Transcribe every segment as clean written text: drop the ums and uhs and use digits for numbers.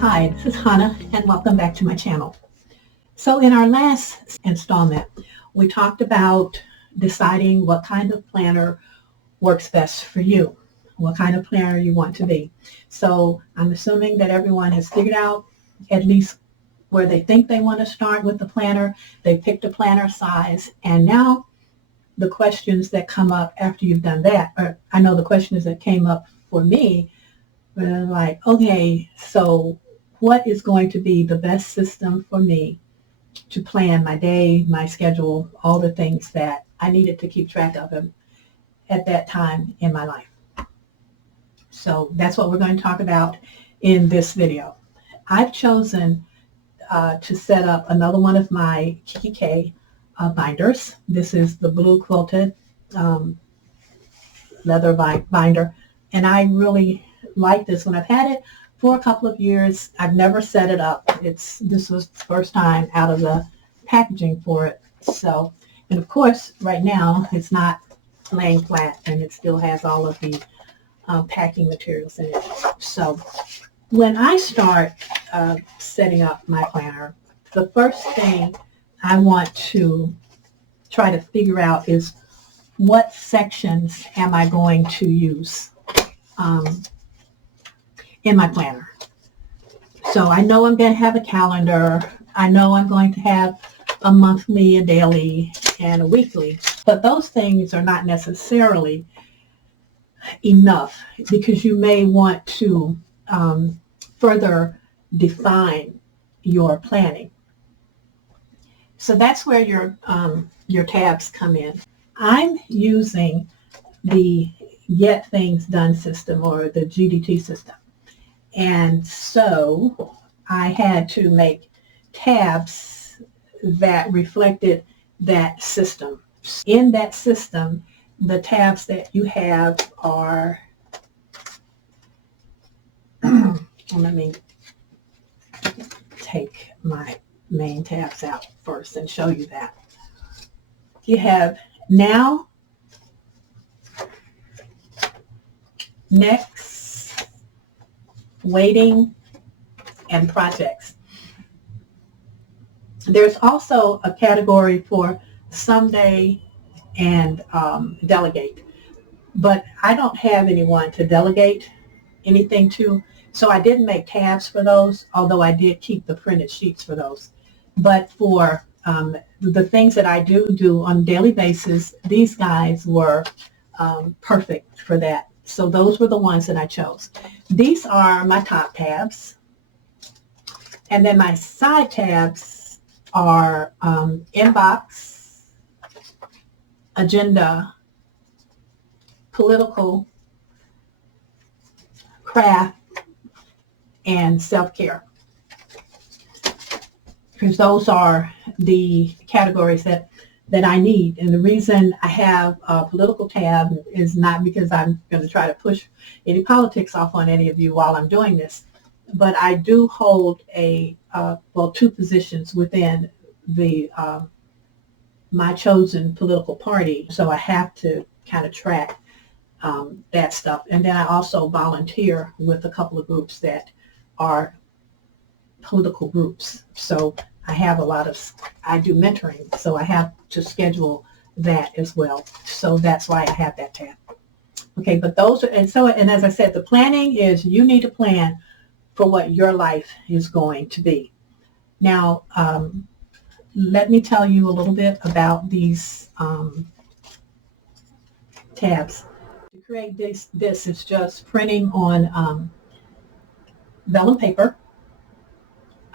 Hi, this is Hannah, and welcome back to my channel. So in our last installment, we talked about deciding what kind of planner works best for you, what kind of planner you want to be. So I'm assuming that everyone has figured out at least where they think they want to start with the planner. They picked a planner size, and now the questions that come up after you've done that, or I know the questions that came up for me were like, okay, so what is going to be the best system for me to plan my day, my schedule, all the things that I needed to keep track of at that time in my life. So that's what we're going to talk about in this video. I've chosen to set up another one of my KikkiK binders. This is the blue quilted leather binder, and I really like this one. I've had it for a couple of years. I've never set it up. This was the first time out of the packaging for it. So, and of course, right now it's not laying flat, and it still has all of the packing materials in it. So, when I start setting up my planner, the first thing I want to try to figure out is what sections am I going to use in my planner. So I know I'm going to have a calendar. I know I'm going to have a monthly, a daily, and a weekly. But those things are not necessarily enough, because you may want to further define your planning. So that's where your tabs come in. I'm using the Get Things Done system, or the GDT system. And so I had to make tabs that reflected that system. In that system, the tabs that you have are, let me take my main tabs out first and show you that. You have Now, Next, Waiting, and Projects. There's also a category for Someday and Delegate, but I don't have anyone to delegate anything to, so I didn't make tabs for those, although I did keep the printed sheets for those. But for the things that I do on a daily basis, these guys were perfect for that. So those were the ones that I chose. These are my top tabs. And then my side tabs are Inbox, Agenda, Political, Craft, and Self-Care. Because those are the categories that I need. And the reason I have a political tab is not because I'm going to try to push any politics off on any of you while I'm doing this, but I do hold two positions within the my chosen political party, so I have to kind of track that stuff. And then I also volunteer with a couple of groups that are political groups. So I have I do mentoring, so I have to schedule that as well. So that's why I have that tab. Okay, but those are, and as I said, the planning is, you need to plan for what your life is going to be. Now, let me tell you a little bit about these tabs. To create this is just printing on vellum paper,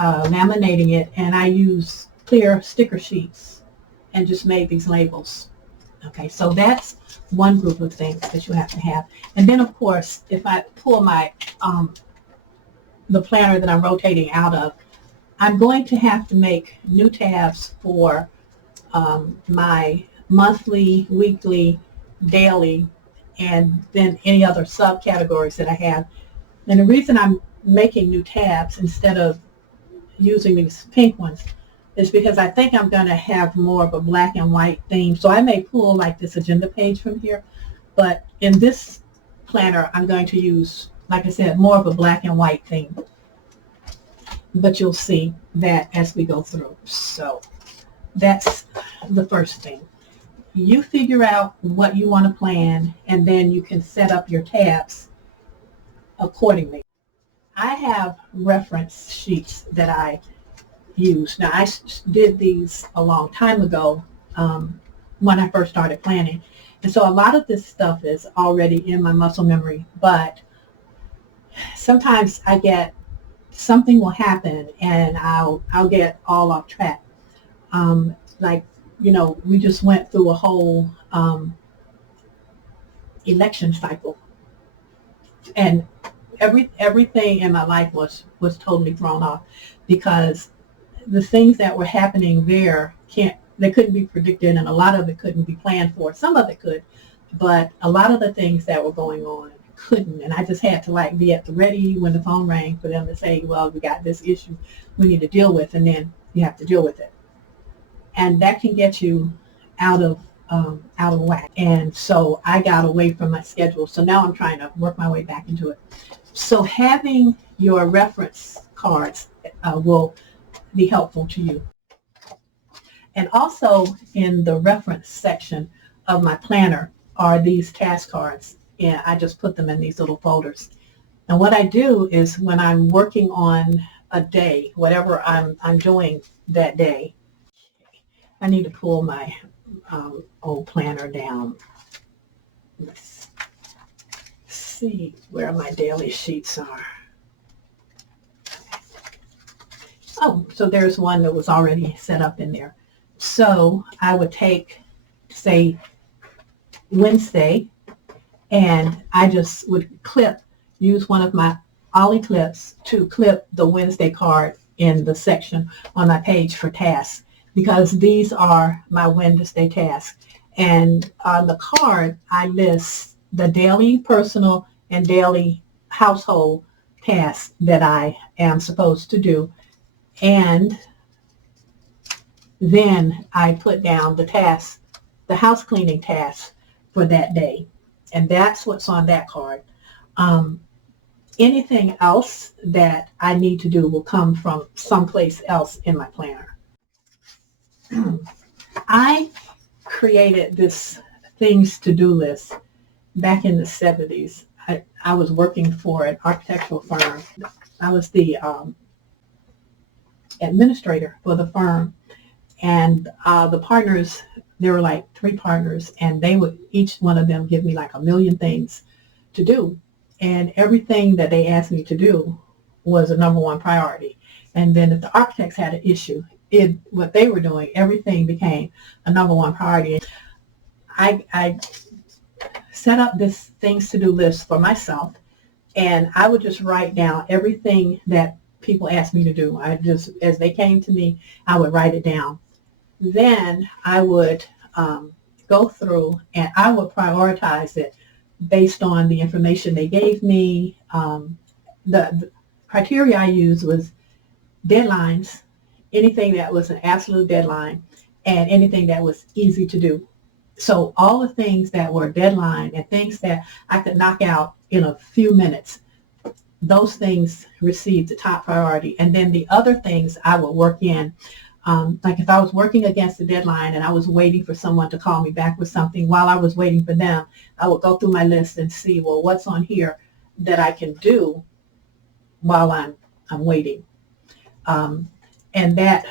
laminating it, and I use clear sticker sheets and just made these labels. Okay, so that's one group of things that you have to have. And then, of course, if I pull my the planner that I'm rotating out of, I'm going to have to make new tabs for my monthly, weekly, daily, and then any other subcategories that I have. And the reason I'm making new tabs instead of using these pink ones is because I think I'm going to have more of a black and white theme. So I may pull like this agenda page from here, but in this planner I'm going to use, like I said, more of a black and white theme. but you'll see that as we go through. So that's the first thing. You figure out what you want to plan, and then you can set up your tabs accordingly. I have reference sheets that I use. Now, I did these a long time ago when I first started planning. And so a lot of this stuff is already in my muscle memory, but sometimes I get something will happen and I'll get all off track. Like, we just went through a whole election cycle, and everything in my life was totally thrown off because the things that were happening there they couldn't be predicted, and a lot of it couldn't be planned for. Some of it could, but a lot of the things that were going on couldn't, and I just had to be at the ready when the phone rang for them to say, well, we got this issue we need to deal with, and then you have to deal with it. And that can get you out of whack. And so I got away from my schedule. So now I'm trying to work my way back into it. So having your reference cards will be helpful to you. And also in the reference section of my planner are these task cards. And I just put them in these little folders. And what I do is when I'm working on a day, whatever I'm doing that day, I need to pull my old planner down. Let's see where my daily sheets are. Oh, so there's one that was already set up in there. So I would take, say, Wednesday, and I just would use one of my Ollie clips to clip the Wednesday card in the section on my page for tasks, because these are my Wednesday tasks. And on the card, I list the daily personal and daily household tasks that I am supposed to do. And then I put down the tasks, the house cleaning tasks for that day. And that's what's on that card. Anything else that I need to do will come from someplace else in my planner. I created this things to do list back in the 70s. I was working for an architectural firm. I was the administrator for the firm, and the partners, there were like 3 partners, and they would, each one of them, give me like a million things to do, and everything that they asked me to do was a number one priority. And then if the architects had an issue, what they were doing, everything became a number one priority. I set up this things to do list for myself, and I would just write down everything that people asked me to do. As they came to me, I would write it down. Then I would go through and I would prioritize it based on the information they gave me. The criteria I used was deadlines, anything that was an absolute deadline, and anything that was easy to do. So all the things that were deadline and things that I could knock out in a few minutes, those things received the top priority. And then the other things I would work in, like if I was working against the deadline and I was waiting for someone to call me back with something, while I was waiting for them, I would go through my list and see, well, what's on here that I can do while I'm waiting. And that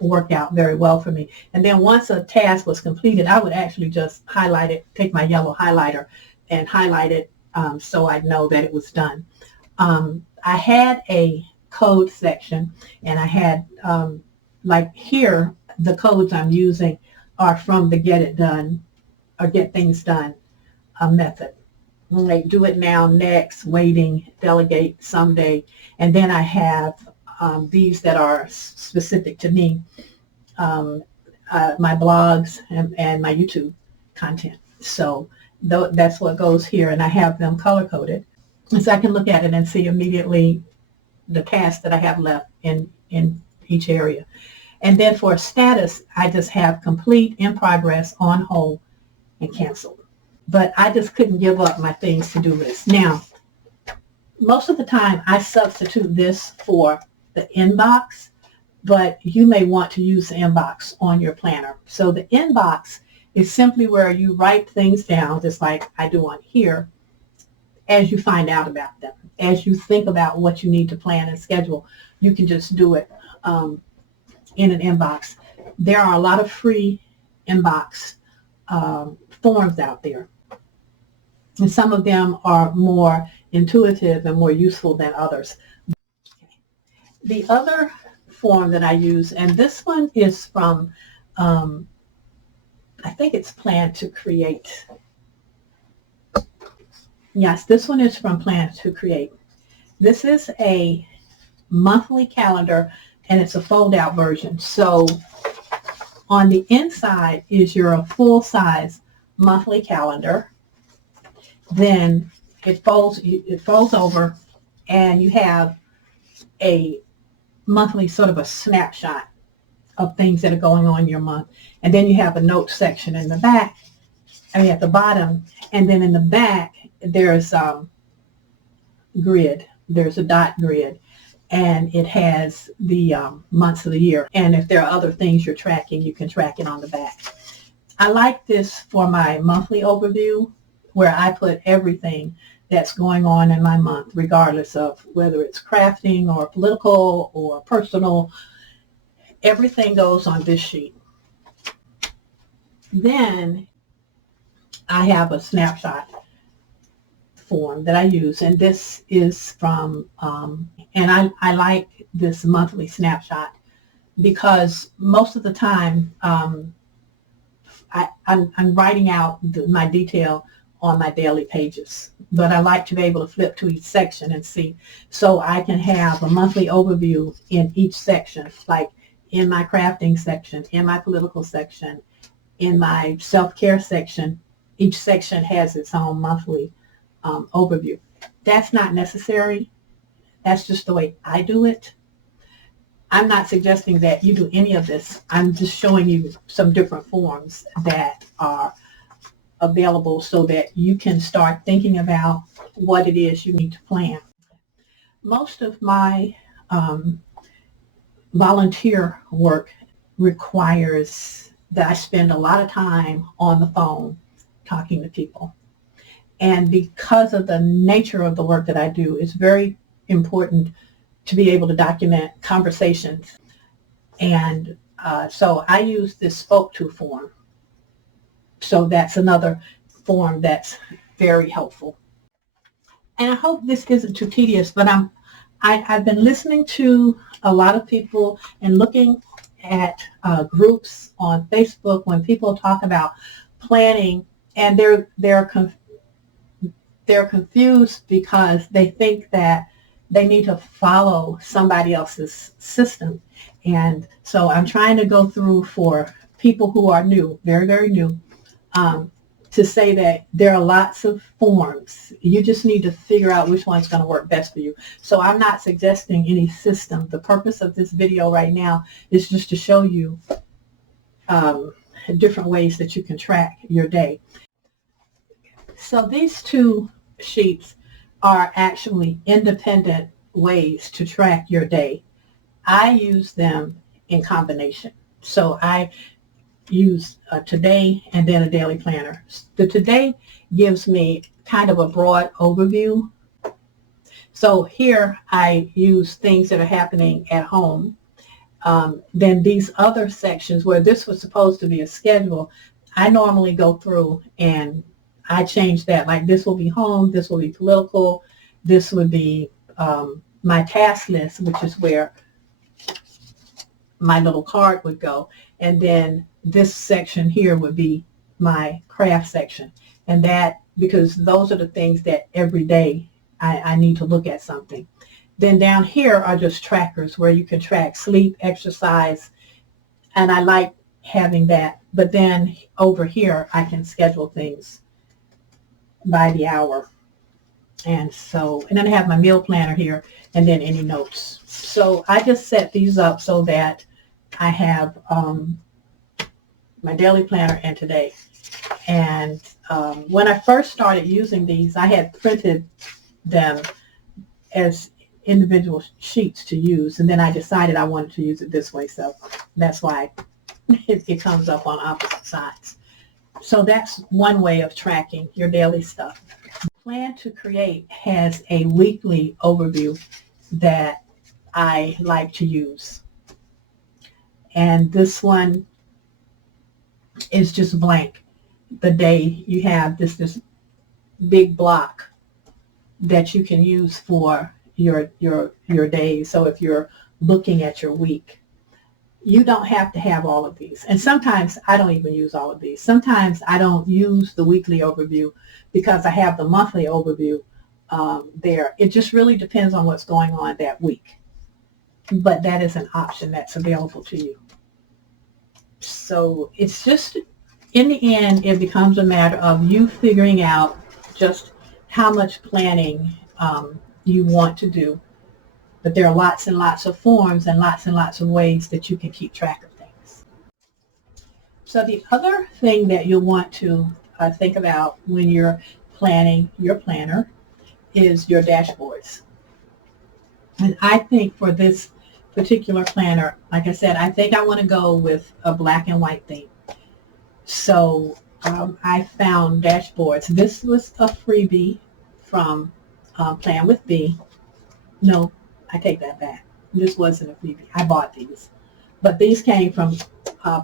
worked out very well for me. And then once a task was completed, I would actually just highlight it, take my yellow highlighter and highlight it so I'd know that it was done. I had a code section, and I had, like here, the codes I'm using are from the Get It Done or Get Things Done method. Like do it now, next, waiting, delegate, someday. And then I have these that are specific to me, my blogs and my YouTube content. So that's what goes here, and I have them color-coded. So I can look at it and see immediately the tasks that I have left in each area. And then for status, I just have complete, in progress, on hold, and canceled. But I just couldn't give up my things to do list. Now, most of the time I substitute this for the inbox, but you may want to use the inbox on your planner. So the inbox is simply where you write things down, just like I do on here, as you find out about them. As you think about what you need to plan and schedule, you can just do it in an inbox. There are a lot of free inbox forms out there. And some of them are more intuitive and more useful than others. The other form that I use, and this one is from, I think it's Plan to Create. Yes, this one is from Plan to Create. This is a monthly calendar, and it's a fold-out version. So on the inside is your full-size monthly calendar. Then it folds over, and you have a monthly sort of a snapshot of things that are going on in your month. And then you have a note section in the back, at the bottom, and then in the back there's grid. There's a dot grid, and it has the months of the year. And if there are other things you're tracking, you can track it on the back. I like this for my monthly overview, where I put everything that's going on in my month, regardless of whether it's crafting or political or personal. Everything goes on this sheet. Then I have a snapshot form that I use, and this is from, and I like this monthly snapshot because most of the time I'm writing out my detail on my daily pages, but I like to be able to flip to each section and see, so I can have a monthly overview in each section, like in my crafting section, in my political section, in my self-care section. Each section has its own monthly overview. That's not necessary. That's just the way I do it. I'm not suggesting that you do any of this. I'm just showing you some different forms that are available so that you can start thinking about what it is you need to plan. Most of my volunteer work requires that I spend a lot of time on the phone talking to people. And because of the nature of the work that I do, it's very important to be able to document conversations. And so I use this spoke to form. So that's another form that's very helpful. And I hope this isn't too tedious, but I've been listening to a lot of people and looking at groups on Facebook when people talk about planning, and they're confused because they think that they need to follow somebody else's system. And so I'm trying to go through for people who are new, very, very new, to say that there are lots of forms. You just need to figure out which one's going to work best for you. So I'm not suggesting any system. The purpose of this video right now is just to show you different ways that you can track your day. So these two sheets are actually independent ways to track your day. I use them in combination. So I use a today and then a daily planner. The today gives me kind of a broad overview. So here I use things that are happening at home. Then these other sections where this was supposed to be a schedule, I normally go through and I change that. Like this will be home, this will be political, this would be my task list, which is where my little card would go. And then this section here would be my craft section. And that, because those are the things that every day I need to look at something. Then down here are just trackers where you can track sleep, exercise, and I like having that. But then over here, I can schedule things by the hour. And then I have my meal planner here, and then any notes. So I just set these up so that I have my daily planner and today. And when I first started using these, I had printed them as individual sheets to use, and then I decided I wanted to use it this way, so that's why it comes up on opposite sides. So that's one way of tracking your daily stuff. Plan to Create has a weekly overview that I like to use. And this one is just blank. The day you have this big block that you can use for your days. So if you're looking at your week, you don't have to have all of these. And sometimes I don't even use all of these. Sometimes I don't use the weekly overview because I have the monthly overview there. It just really depends on what's going on that week. But that is an option that's available to you. So it's just, in the end, it becomes a matter of you figuring out just how much planning you want to do. But there are lots and lots of forms and lots of ways that you can keep track of things. So the other thing that you'll want to think about when you're planning your planner is your dashboards. And I think for this particular planner, like I said, I think I want to go with a black and white theme. So I found dashboards. This was a freebie from Plan with Bee. No, I take that back. This wasn't a freebie. I bought these. But these came from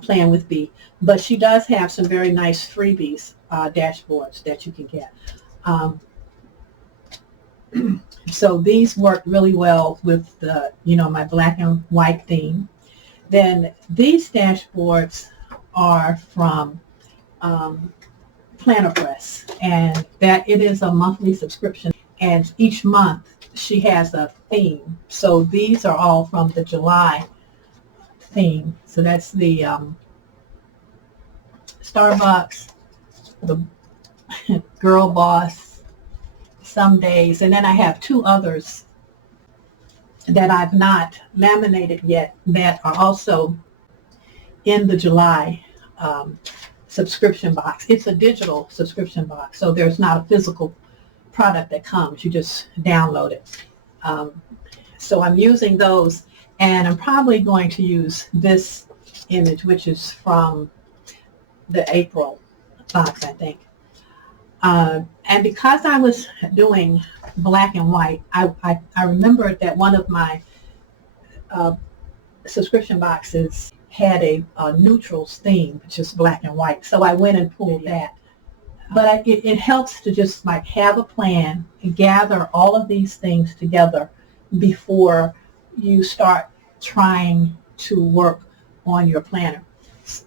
Plan with Bee. But she does have some very nice freebies, dashboards that you can get. So these work really well with the, my black and white theme. Then these dashboards are from Planner Press, and that it is a monthly subscription. And each month she has a theme. So these are all from the July theme. So that's the Starbucks, the Girl Boss, Some Days, and then I have two others that I've not laminated yet that are also in the July subscription box. It's a digital subscription box, so there's not a physical product that comes. You just download it. So I'm using those, and I'm probably going to use this image, which is from the April box, I think. And because I was doing black and white, I remembered that one of my subscription boxes had a neutrals theme, which is black and white. So I went and pulled that. But it helps to just like have a plan and gather all of these things together before you start trying to work on your planner.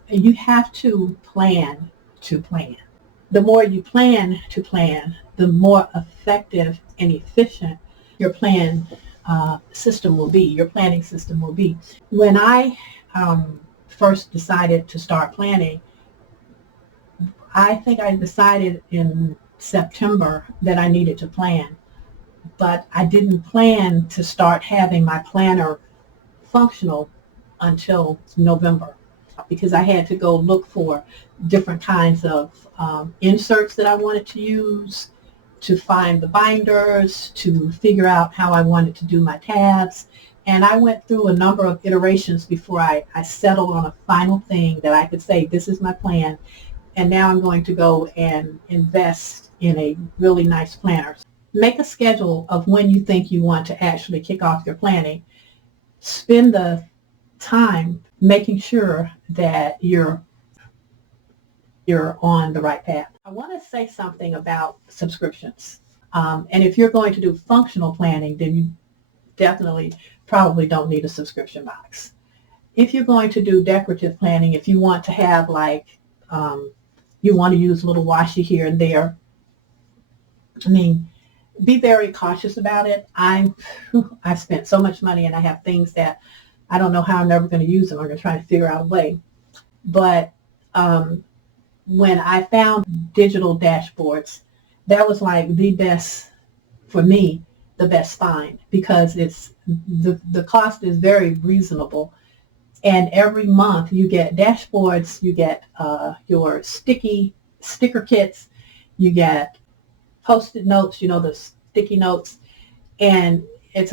You have to plan to plan. The more you plan to plan, the more effective and efficient your plan system will be, your planning system will be. When I first decided to start planning, I think I decided in September that I needed to plan, but I didn't plan to start having my planner functional until November, because I had to go look for different kinds of inserts that I wanted to use, to find the binders, to figure out how I wanted to do my tabs. And I went through a number of iterations before I settled on a final thing that I could say, this is my plan. And now I'm going to go and invest in a really nice planner. Make a schedule of when you think you want to actually kick off your planning. Spend the time making sure that you're on the right path. I want to say something about subscriptions. And if you're going to do functional planning, then you definitely probably don't need a subscription box. If you're going to do decorative planning, if you want to have like, you want to use a little washi here and there, I mean, be very cautious about it. I spent so much money and I have things that I don't know how I'm never going to use them. I'm going to try to figure out a way. But when I found digital dashboards, that was like the best, for me, the best find, because it's the cost is very reasonable. And every month you get dashboards, you get your sticker kits, you get Post-it notes, the sticky notes, and it's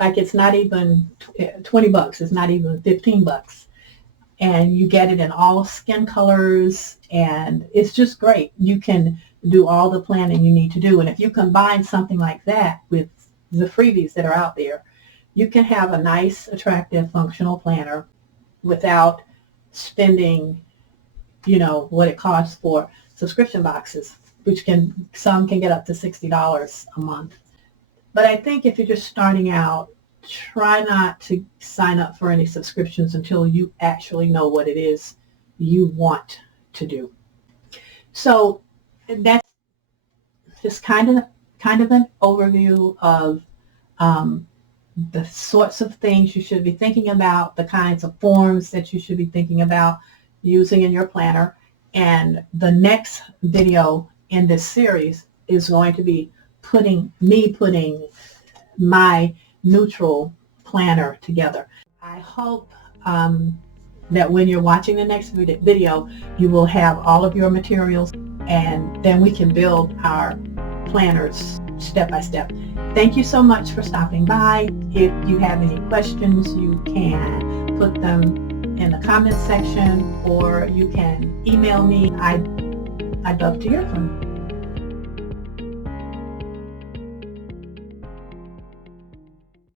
like it's not even $20. It's not even $15. And you get it in all skin colors, and it's just great. You can do all the planning you need to do. And if you combine something like that with the freebies that are out there, you can have a nice, attractive, functional planner without spending, what it costs for subscription boxes, which some can get up to $60 a month. But I think if you're just starting out, try not to sign up for any subscriptions until you actually know what it is you want to do. So that's just kind of an overview of the sorts of things you should be thinking about, the kinds of forms that you should be thinking about using in your planner. And the next video in this series is going to be putting my neutral planner together. I hope that when you're watching the next video, you will have all of your materials, and then we can build our planners step by step. Thank you so much for stopping by. If you have any questions, you can put them in the comments section, or you can email me. I'd love to hear from you.